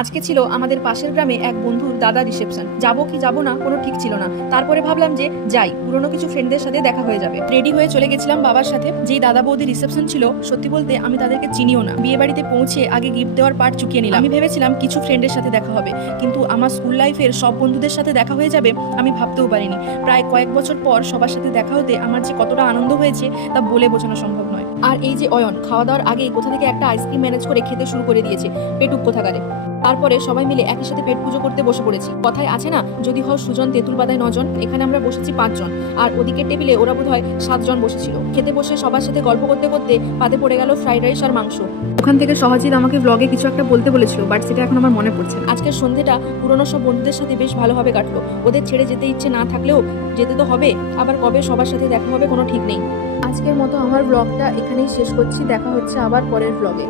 আজকে ছিল আমাদের পাশের গ্রামে এক বন্ধুর দাদা রিসেপশন। যাবো কি যাবো না কোনো ঠিক ছিল না। তারপরে ভাবলাম যে যাই, পুরনো কিছু ফ্রেন্ডদের সাথে দেখা হয়ে যাবে। রেডি হয়ে চলে গেছিলাম বাবার সাথে। যেই দাদা বৌদি রিসেপশন ছিল, সত্যি বলতে আমি তাদেরকে চিনিও না। বিয়ে বাড়িতে পৌঁছে আগে গিফট দেওয়ার পার্ট চুকিয়ে নিলাম। আমি ভেবেছিলাম কিছু ফ্রেন্ডের সাথে দেখা হবে, কিন্তু আমার স্কুল লাইফের সব বন্ধুদের সাথে দেখা হয়ে যাবে আমি ভাবতেও পারিনি। প্রায় কয়েক বছর পর সবার সাথে দেখা হতে আমার যে কতটা আনন্দ হয়েছে তা বলে বোঝানো সম্ভব নয়। আর এই যে অয়ন খাওয়া দাওয়ার আগেই কোথা থেকে একটা আইসক্রিম ম্যানেজ করে খেতে শুরু করে দিয়েছে, পেটুক কোথাকারে। তারপরে সবাই মিলে একই সাথে পেট পুজো করতে বসে পড়েছি। কথায় আছে না, যদি হও সুজন তেঁতুল পাতায় 9 জন, এখানে আমরা বসেছি 5 জন, আর ওদিকের টেবিলে ওরা বোধ হয় 7 জন বসেছিল। খেতে বসে সবার সাথে গল্প করতে করতে পাতে পড়ে গেল ফ্রাইড রাইস আর মাংস। ওখান থেকে সহজিৎ আমাকে ব্লগে কিছু একটা বলতে বলেছিল, বাট সেটা এখন আমার মনে পড়ছে। আজকের সন্ধ্যেটা পুরোনো সব বন্ধুদের সাথে বেশ ভালোভাবে কাটলো। ওদের ছেড়ে যেতে ইচ্ছে না থাকলেও যেতে তো হবে, আবার কবে সবার সাথে দেখা হবে কোনো ঠিক নেই। আজকের মতো আমার ব্লগটা এখানেই শেষ করছি। দেখা হচ্ছে আবার পরের ব্লগে।